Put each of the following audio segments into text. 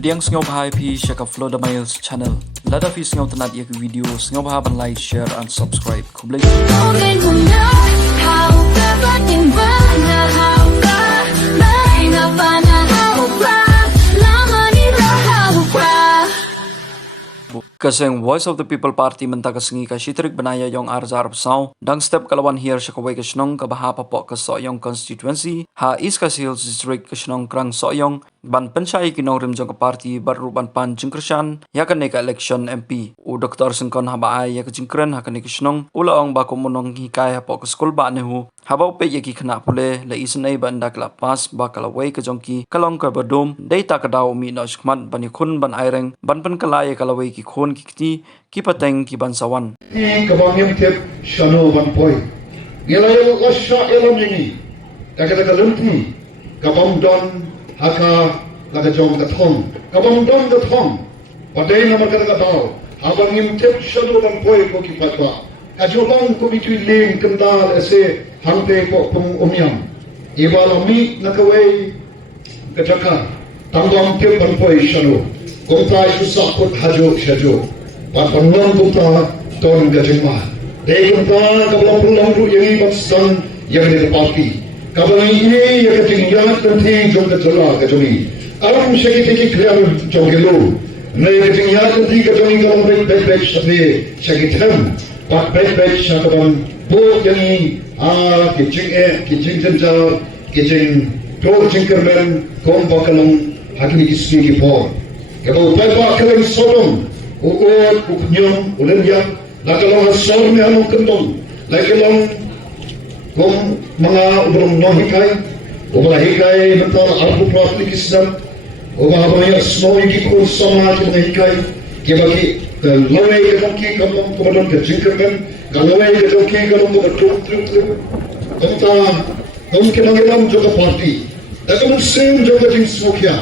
Pediang singaw bahay pi siya ka Flo the Miles channel. Lada fi singaw tanat iya video singaw bahay ban like, share and subscribe. Kublay. Kasing Voice of the People Party mentakas ngi ka Shitrik Banaya yung Arza Arab Sao dang step kalawan here siya kaway kasnong kabaha pa po ka Soyong constituency ha East Hills District kasnong krang Soyong ban pensay kinong rimjong ka party baruban pan jingkrsyan yakan ka election MP u Dr. Singkon habaay yakan jingkren hakan kasnong ulaong bako munong hikaya po ka school ba nehu habaw pe yaki khana pule la isan ay banda kala pas ba kalaway ka jongki kalong ka badum data ka daw mi na shkman ban khun ban aireng ban pan kalaya kalaway ki khun kikti kipateng kibansawan I kabangim tip shano ban poi nilay lasha elam yingi daga lumpi kabam don haka laga jong the thong kabam don the thong paday na magadaga daw habangim tip shano ban poi ko kipatwa kajolong ko bitui ling kendal ese hangte ko pung umyam ibalami nakaway kataka tanggam tip ban poi shano kumpai susakut hajo shajo Papanong kumpa ton gajengma. Dei kumpa kabelang pulang tu yang ibasan yang di parti. Kabelang ini yang ketinggian tenti jom kejola kejoni. Alam syakit iki clear jom gelo. Nei ketinggian tenti kejoni kalang baik sabi syakit hem. Pak baik syakaban bo yang kijing jenjal kijing pro jingkermen kom bakalang hakini kisni kipor. Kebau baik kalang solong. Uot, uknyong, ulenyak, nakalong asal may anong kentong, nakalong kung mga ubrong nohikay, o mga hikay mental arpo praktik islam, o mga mga snow ikikul sama mga hikay, kibaki laway katongki kalong kumadong kajingkaman, kalaway katongki kalong kumadong kung kinangilang juga party, nakamusim juga jing smokya,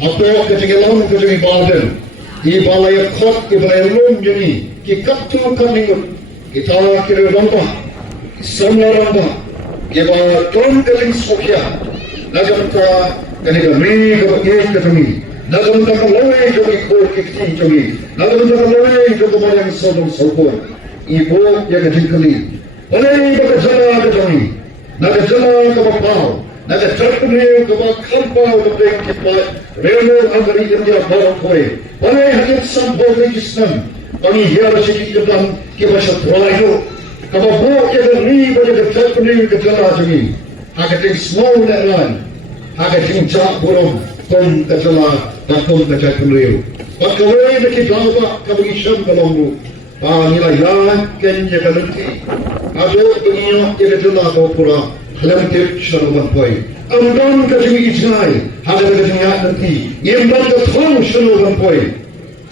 apo katingilang kajing ibadan, Ibalaya khot ibalaya lom jeni ki kaptu kaningut kita kira ramba samla ramba kiba ton kaling sokya nagam ta kaniga me ga ke katami nagam ta kalawai jo ko kiti jogi nagam ta kalawai jo ko mayang sodom sokor ibo ya ga jinkali olai ba jala ga jogi naga jala ka pao naga chapne ka ba khampa ga break ki pa relo agari india baro koi Oleh hadir sambal legislam, kami hiar sikit kedang kibasat rayu, kababu yang ri pada ketat pening kejala jemi, hagating small nelan, hagating jak burung, tom kejala dan tom ketat pening. Pakawai dekit lava kabangisam kalongmu, nilai lan ken jaga lenti, ado dunia yang kejala kau pura, lentip syarawan poi. Amdan kajing ijnai, hada kajing yat nanti, yemdan kathong syarawan poi.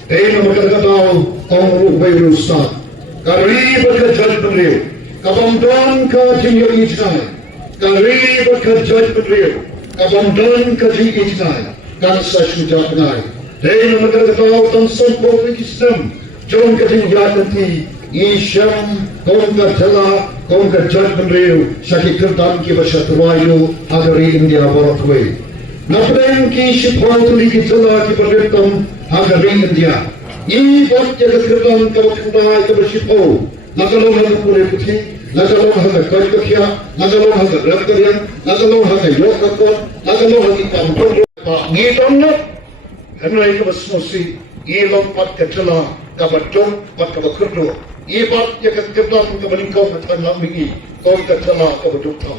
Dei nama daw kong rubay rusat. Karibat ka judgment real. Kabamdan ka jing yung ijnai. Karibat ka judgment real. Kabamdan ka jing ijnai. Kansa syudak nai. Dei nama daw tang sampok Islam. Jom ka jing yat nanti. Isyam kong ka jala kong ka judgment real. Syakit kertan ki basyaturayo agari India Baratway. Napren ki shipol tuli ki jala ki perintang agari India. Ini bos jaga kerdan kalau kena itu bersipol. Nakalong hang pulih putih, nakalong hang kau kerja, nakalong hang rektorian, nakalong hang yok rakor, nakalong hang kampung. Ngitong nak, henry itu bersmosi. Ilong pat kecela, kabacong pat kabakerdo. Ibat jaga kerdan kabalingkau macam lambingi, kau kecela kabacong tam.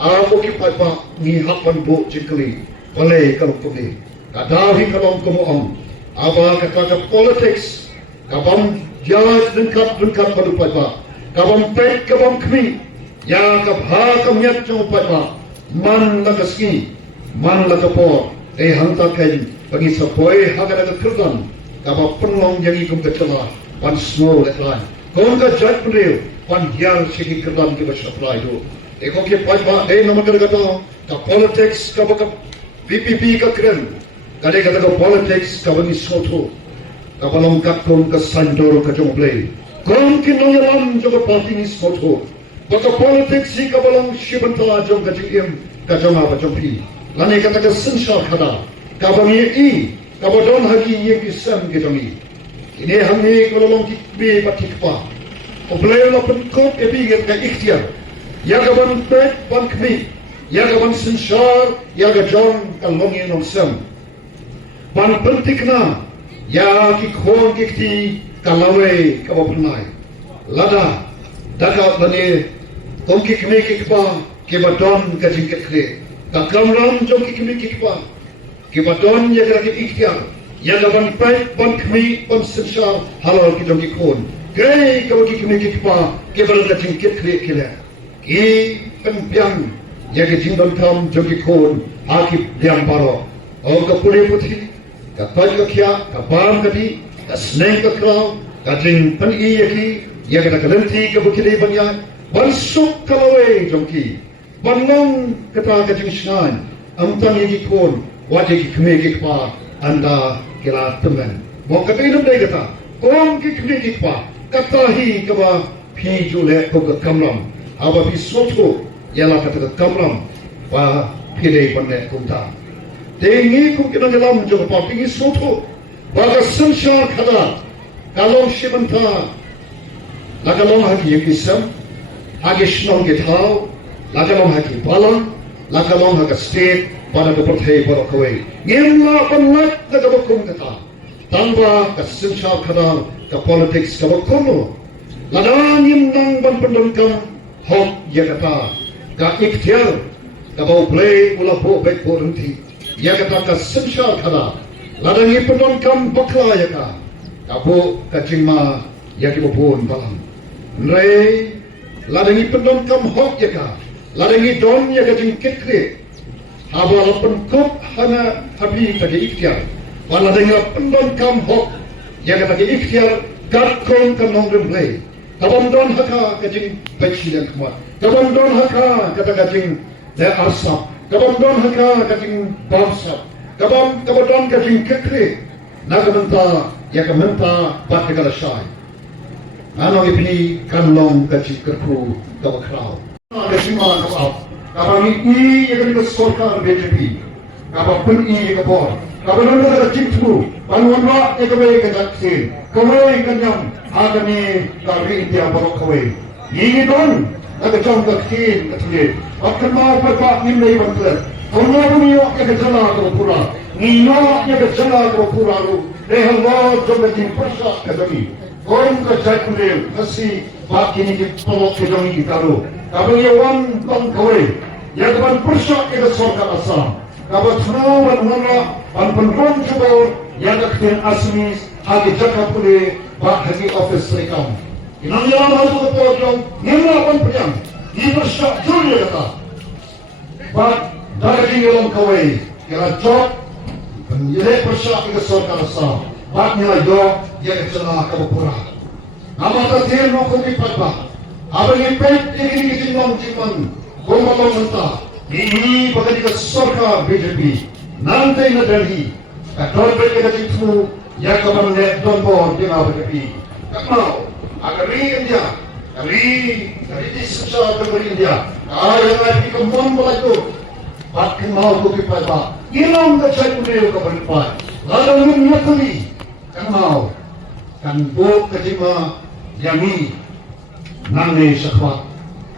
Aku kipai pak ni hapan bu jikli, boleh kalau pulih. Kadahi kalau kemuang. Apa kata politics, kabam jaj lengkap pada pada, kabam pek kabam kami, yang kabha kamyat jauh pada, man lagaski, man lagapor, hantakan bagi sepoi haga kerdan, kabam penlong jadi kum kecela, pan snow letlan, kau kejat beliau, pan hiar segi kerdan kita supply itu, ekor kita pada, nama kata, ka politics kabam VPP ka keren. Kadang-kadang ke politics kawan isoto, kawan katron ke sandor ke jomblay. Kau kini orang juga parti isoto. Baka politics si kawan shibantala jom ke jim ke jom apa jompi. Lani kata ke sensal kada. Kawan ini kabadon hagi ye kisam kitami ini hamni kolong kikbi patikpa oblay la penkop ebi get ka ikhtiar ya gaban pet ban kmi ya gaban sinshar ya ga jon kalongi nom sam ban pentikna ya ki khon kikti kalawe kabapnai lada daga bani kom kikme kikpa ke badon ka jingket kre ka kamram jom kikme kikpa ke badon ya ga ki ikhtiar ya gaban pet ban kmi ban sinshar halal ki jom ki khon Kau kau kikme kikpa ke badon ka jingket kre kila ki penpiang ya ke jingdon kam jom ki khon akip liam baro o ka puli puthi ka paj ka kya ka bam ka di ka sneng ka kraw ka jing pan i yaki ya ka kalenti ka bukide banya ban suk kalawe jongki ban long kata ka jing shnan amtang yaki khon wajib kikme kikpa anda kila teman mo kata hidup dai kata kong kikme kikpa kata hi kaba phi jule ko ka kamram aba pi soto yala kata ka kamram wa phi banne kumta Tengi kum kita dalam jauh parti soto, baga sunshine kada, kalau shibanta, lagalong haki yukisam, haki shnong githau, lagalong haki balang, lagalong haki state, pada berpertai pada kawai. Ngemla penlat na kabakum kata, tanpa ka sunshine kada, ka politics kabakumo, ladang yimnang ban pendengkam, hok yakata, ka ikhtiar, ka bau play ula po baik po renti. Ya kata ka sensyal kada ladang i pendon kam bakla ya ka kapo ka jingma ya ki bopon balam nrei ladang i pendon kam hok ya ka ladang i don ya ka jing kitkre haba lapen kop hana habi ta ke ikhtiar wa ladang i pendon kam hok ya kata ke ikhtiar kat kon ka nong remplay kabam don haka ka jing bachilan kmat kabam don haka kata ka jing le arsap kabam don haka kating bangsa kabam don kating kekre nagamenta ya kamenta bat kala shai ano ipni kanlong kating kerku kabakrao kating ma kabab kabam i ya kating sorkar BJP kabam pun i ya kabor kabam don kating tu panwanwa ya kabe kating kawai kanyam agani kari india barok kawai ini don Ada jam kakin katulid. Akan mau perpak ni lagi bantuan. Kalau ni awak yang kerjala kalau pura, ni awak yang kerjala kalau pura lu. Allah jom lagi persak katuli. Orang kerja kuliah kasi baki ni kita kita ni kita lu. Kalau ia wan bang kawai, yang depan persak kita sorkan asam. Kalau tenawan mana, an penron cuba yang kakin asmis, hagi jaga kuliah, bak hagi office rekam. Inang jalan masuk ke pojok, ngemla pun penyang. Di bersyak juri kata. Bak dari dalam kawai, kira job, penjelek bersyak ke sorkan asam. Bak nilai job, dia kecela ke bepura. Nama tertir no kopi patba. Abang impet ini kecimbang cimbang, gomalong mentah. Ini bagai ke sorkan BJP. Nanti na Delhi, kador berkata cipu, ya kabar net don board dia BJP. Tak mau. Agari India, dari susah agari India. Yang lagi kemon belajar, pakai mau kopi pada. Ilang kecai punya kabar lepas. Lalu menyakui, kan mau, kan buk kecima yami, nange sekwat.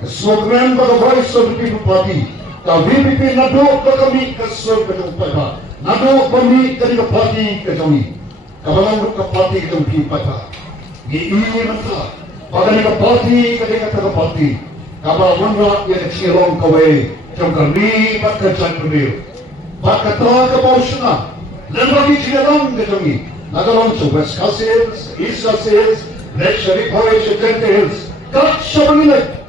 Slogan pada voice of the people party. Kau BPP nado kami kesel kedua pada. Nado kami dari parti kejami. Kabalang ke parti kejami pada. Ini mentah. Pada ni parti, ketika tak parti, kapal mana yang cilong kawai, jangka ni bat kerja beliau. Bat kata kapal sana, lembagi cilong kejami. Nagalong to West Hills, East Hills, Lake Sharif Hills, Jente Hills. Kat sabanilat.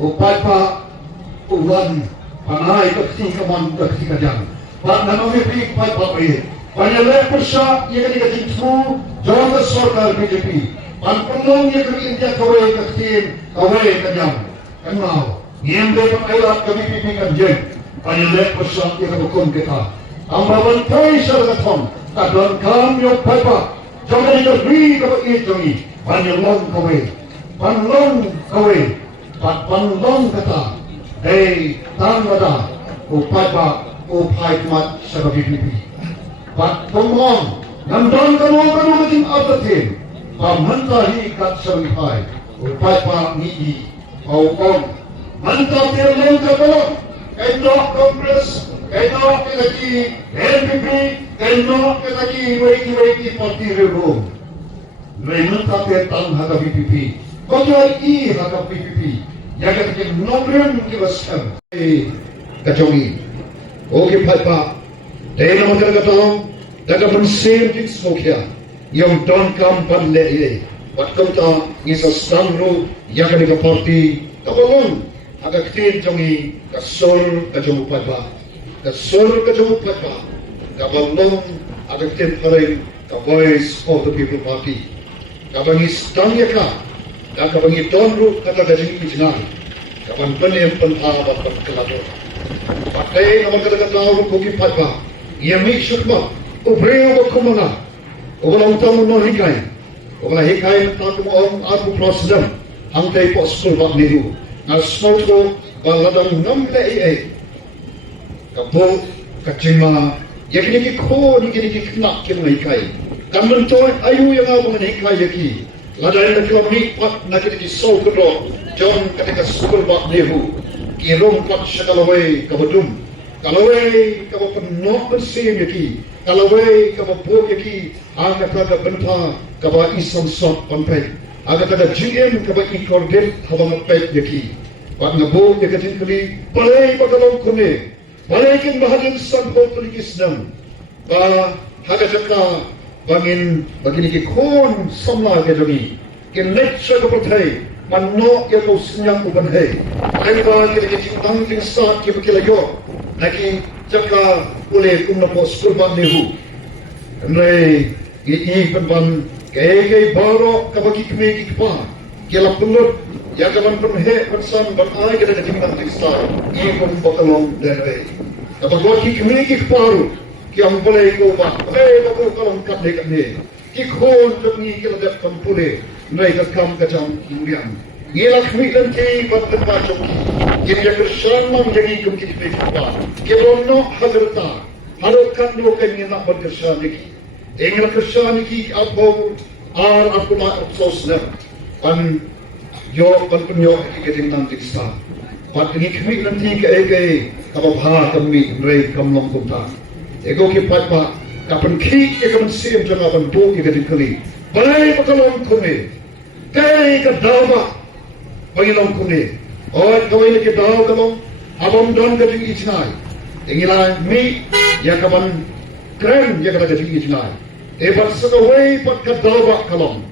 Upay pa ulan panay ketika man ketika jang. Bat nanami pik pay pa pay. Panyalek persa yang ketika jitu, jangan sorkar BJP. Pan penolong yang kami India kawai kaktin, kawai kanyam. Kenal, ngiem dia pangailat kami pipingan jen. Panyalek persak yang kebukum kita. Ang babantay sa ragaton, kadang kami yung paipa. Jangan dikasih kepada ini, panyalong kawai. Panlong kawai, panlong kata. Tanggada, upaipa, upaimat sa BPP. Pat pemong, nandang kamu keting atatin, pamentahi kat serihai, upai pak niji, pawong, mantap tirlong kapalong, endok Kongres, endok ketaki NPP, endok ketaki waiki parti rebung. Mantap tirtang haka PPP, kojai i haka PPP, yang ketaki nomren kibaskan. Kacongi, oke pak. Dahil naman talaga taong taga-mansin smokia yung don kampan leye watkam ta isa sangro yakan ika party kabalong agaktin jongi kasor kajomupat pa kabalong agaktin pa rin ka Voice of the People Party kabangis tangya ka kabangis donro katagajing itinay kabang panim pantabat pagkalado pakai naman talaga taong kukipat pa Yami syukma, ubreo bakumana, ubalang tamu non hikay, ubala hikay tamu om aku prosdam, ang tay po school bak niru, na smoto baladang namle kapo kacima, yakini ko ni kini kena kina hikay, kamen to ayu yang abang hikay yaki, ladang na kilomit pat na kini so kudo, John ketika school bak niru, kirong pat sekalaway kabadum. Kalaway kaba penuh bersih yaki, kalaway kaba buat yaki, agak ada bentang kaba isam sok pantai, agak ada GM kaba ikordel kaba ngepet yaki, pak ngabuk yakatin kali, balai bagalong kone, balai kin bahagian sampul tulikisnam, ba agak jaka bangin bagini kon samla kedoni, kin lecture kepertai, manok ya kau senyang uban hai, ayat kira cintang tingsak kira kilayo. Lagi jaka oleh kumnapo sekolah nehu. Andai ini penban kaya baru kabagi kemegi kepah. Kela pelut ya kaman penhe persan banai kita jadi minat diksa. Ini pun bakalong dari. Kabagi kemegi keparu. Kiam boleh kau bah. Bakal kalong kat ni. Kikon demi kela dak pempule. Andai kakam kacang kemudian. Ialah kemilan ki banten bacok. Kini yang bersama menjadi kumkiti pekipah. Kirono hadirta. Harukan dua kami nak berkesan lagi. Engel kesan lagi apa aku nak sosna. Pan yo pan penyo kita nanti sah. Pan ini kami nanti ke kapabha kami rei kamlong kumta. Ego kipat pa kapan ki kapan sim jangan pan do kita kali. Balai pakalong kami. Kay kadawa pangilong kami. Orang kau ini kita tahu kalau abang don keting icinai, tinggilah mi ya kapan keren ya kata keting icinai. Pas sekawai pat kadawa kalong,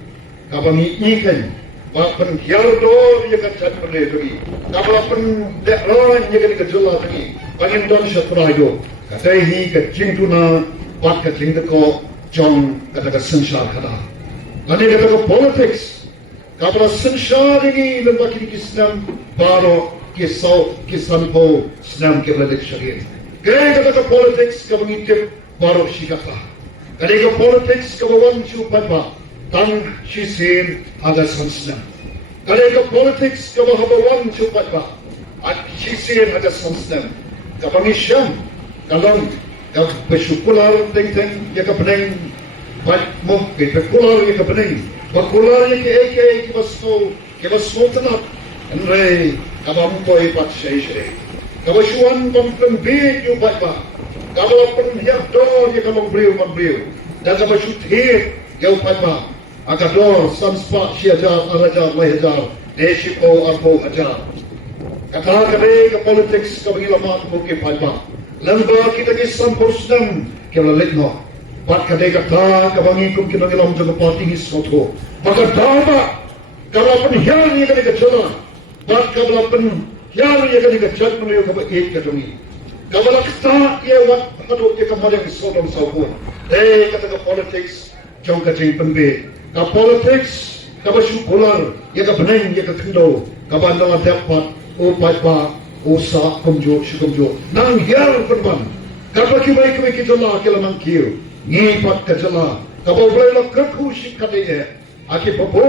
kapan ikan, kapan kiardo ya kata cepet lagi, kapan dekran ya kata kejelah lagi, pangin don syatrai do, kata ini keting tuna pat keting teko jong kata kesensar kata, lain kata ke politics. Kapala sensar ini lembak ini kisnam baru kisan po senam kebalik syariat. Kaya kata politics kabangitip baru sikapah. Kaya politics kabawan siupat tang sisin ada sansnam. Kaya politics kabahabawan siupat at sisin ada sansnam. Kabangisyam kalong kabesyukular teng ya kapeneng bat mo kabesyukular ya kapeneng. Bakularnya ke basmo tenat, Andre kabam koi pat syai. Kabasuan pempen bid you bat ba. Kabam penhiap do ye kabam beriu. Dan kabasut hit you pat ba. Akador sanspa siajar arajar lahajar deshipo arpo ajar. Kata kade ke politics kabangilamat mo ke pat ba. Lamba kita ke sampusnam ke lalikno. Pat kadai kata kabangi kum kinangilam jaga parti ni soto. Maka dama kalau penhiar ni kena kejalan. Pat kalau penhiar ni kena kejalan menuju ke baik kedungi. Kalau kita ia wat hadu ia kembali ke sodom saupun. Kata ke politics jauh ke jeng pembe. Ke politics kaba syukular ia ke beneng ia ke kendo. Kaba dalam dapat upat pa usa kumjo syukumjo. Nang hiar penban. Kaba kibai kejalan kelamang kiu. Ngipat kejalan. Kaba boleh lah keku syikatnya. Aki papo